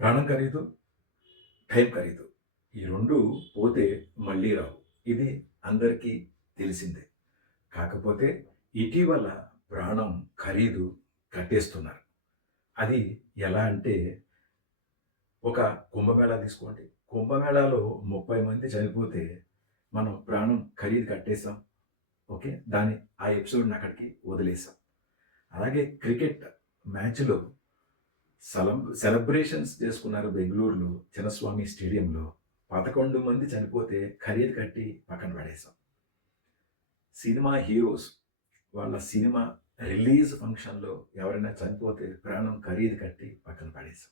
ప్రాణం ఖరీదు టైం ఖరీదు. ఈ రెండు పోతే మళ్ళీ రావు. ఇది అందరికీ తెలిసిందే. కాకపోతే ఇటీవల ప్రాణం ఖరీదు కట్టేస్తున్నారు. అది ఎలా అంటే ఒక కుంభమేళా తీసుకోండి. కుంభమేళాలో ముప్పై మంది చనిపోతే మనం ప్రాణం ఖరీదు కట్టేసాం ఓకే? దాని ఆ ఎపిసోడ్ని అక్కడికి వదిలేసాం అలాగే క్రికెట్ మ్యాచ్లో సెలబ్రేషన్స్ చేసుకున్నారు బెంగళూరులో చిన్నస్వామి స్టేడియంలో. పదకొండు మంది చనిపోతే ఖరీదు కట్టి పక్కన పడేసాం సినిమా హీరోస్ వాళ్ళ సినిమా రిలీజ్ ఫంక్షన్లో ఎవరైనా చనిపోతే ప్రాణం ఖరీదు కట్టి పక్కన పడేసాం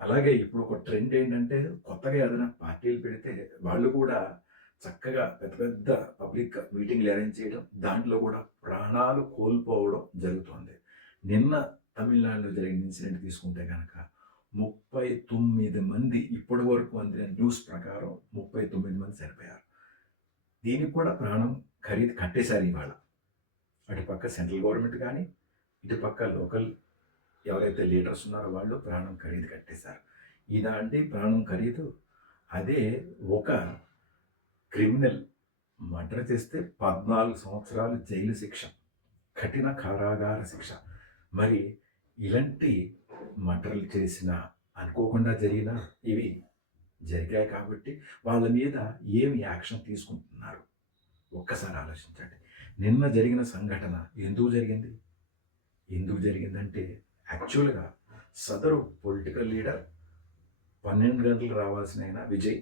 అలాగే ఇప్పుడు ఒక ట్రెండ్ ఏంటంటే కొత్తగా ఏదైనా పార్టీలు పెడితే వాళ్ళు కూడా చక్కగా పెద్ద పెద్ద పబ్లిక్ మీటింగ్లు అరేంజ్ చేయడం దాంట్లో కూడా ప్రాణాలు కోల్పోవడం జరుగుతుంది. నిన్న తమిళనాడులో జరిగిన ఇన్సిడెంట్ తీసుకుంటే కనుక ముప్పై తొమ్మిది మంది ఇప్పటి వరకు అందిన న్యూస్ ప్రకారం ముప్పై తొమ్మిది మంది చనిపోయారు. దీనికి కూడా ప్రాణం ఖరీదు కట్టేశారు ఇవాళ. అటుపక్క సెంట్రల్ గవర్నమెంట్ కానీ ఇటుపక్క లోకల్ ఎవరైతే లీడర్స్ ఉన్నారో వాళ్ళు ప్రాణం ఖరీదు కట్టేశారు. ఇదా అంటే ప్రాణం ఖరీదు? అదే ఒక క్రిమినల్ మర్డర్ చేస్తే పద్నాలుగు సంవత్సరాలు జైలు శిక్ష కఠిన కారాగార శిక్ష. మరి ఇలాంటి మటర్లు చేసిన అనుకోకుండా జరిగిన ఇవి జరిగాయి కాబట్టి వాళ్ళ మీద ఏమి యాక్షన్ తీసుకుంటున్నారు? ఒక్కసారి ఆలోచించండి. నిన్న జరిగిన సంఘటన ఎందుకు జరిగింది? ఎందుకు జరిగిందంటే యాక్చువల్గా సదరు పొలిటికల్ లీడర్ పన్నెండు గంటలు రావాల్సిన అయినా విజయ్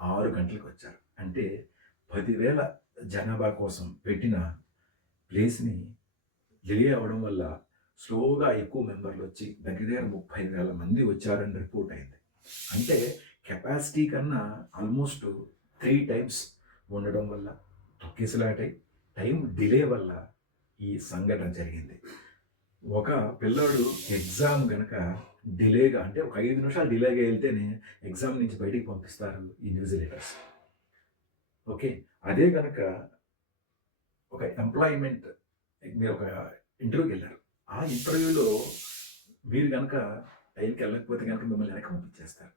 ఆరు గంటలకు వచ్చారు. అంటే పదివేల జనాభా కోసం పెట్టిన ప్లేస్ని డిలే అవ్వడం వల్ల స్లోగా ఎక్కువ మెంబర్లు వచ్చి దగ్గర దగ్గర ముప్పై వేల మంది వచ్చారని రిపోర్ట్ అయింది. అంటే కెపాసిటీ కన్నా ఆల్మోస్ట్ త్రీ టైమ్స్ ఉండడం వల్ల తొక్కిసలాటై టైం డిలే వల్ల ఈ సంఘటన జరిగింది. ఒక పిల్లోడు ఎగ్జామ్ కనుక డిలేగా అంటే ఒక ఐదు నిమిషాలు డిలేగా వెళ్తేనే ఎగ్జామ్ నుంచి బయటికి పంపిస్తారు ఈ న్యూజిలేటర్స్ ఓకే అదే కనుక ఒక ఎంప్లాయ్మెంట్ మీరు ఒక ఇంటర్వ్యూకి వెళ్ళారు. ఆ ఇంటర్వ్యూలో మీరు కనుక టైంకి వెళ్ళకపోతే కనుక మిమ్మల్ని వెనక పంపించేస్తారు.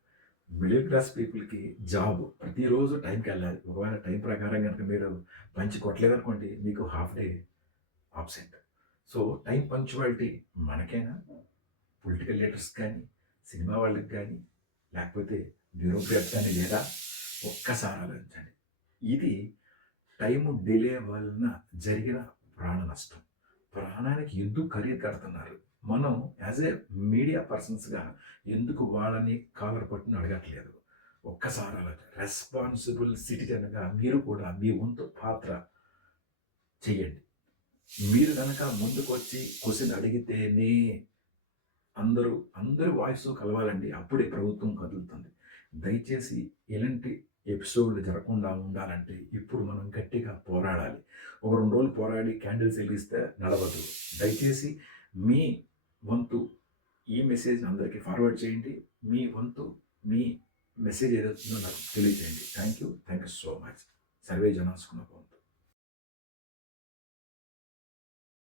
మిడిల్ క్లాస్ పీపుల్కి జాబ్ ప్రతిరోజు టైంకి వెళ్ళాలి. ఒకవేళ టైం ప్రకారం కనుక మీరు పంచి కొట్టలేదనుకోండి మీకు half day absent. So time punctuality మనకైనా? Political leaders కానీ సినిమా వాళ్ళకి కానీ లేకపోతే బ్యూరోక్రాట్ కానీ లేదా? ఒక్కసారి ఆలోచించండి. ఇది టైము డిలే వలన జరిగిన ప్రాణ నష్టం ప్రాణానికి ఎందుకు ఖరీదు కడుతున్నారు? మనం యాజ్ ఏ మీడియా పర్సన్స్గా ఎందుకు వాళ్ళని కాలర్ పట్టుని అడగట్లేదు? ఒక్కసారి అలా రెస్పాన్సిబుల్ సిటిజన్గా మీరు కూడా మీ వంతు పాత్ర చెయ్యండి. మీరు కనుక ముందుకు వచ్చి క్వశ్చన్ అడిగితేనే అందరూ అందరి వాయిస్ కలవాలండి. అప్పుడే ప్రభుత్వం కదులుతుంది. దయచేసి ఎలాంటి ఎపిసోడ్లు జరగకుండా ఉండాలంటే ఇప్పుడు మనం గట్టిగా పోరాడాలి. ఒక రెండు రోజులు పోరాడి క్యాండిల్స్ వెలిగిస్తే నడవదు. దయచేసి మీ వంతు ఈ మెసేజ్ అందరికీ ఫార్వర్డ్ చేయండి. మీ వంతు మీ మెసేజ్ ఏదవుతుందో నాకు తెలియజేయండి. Thank you. Thank you so much. Survey జనాసుకున్న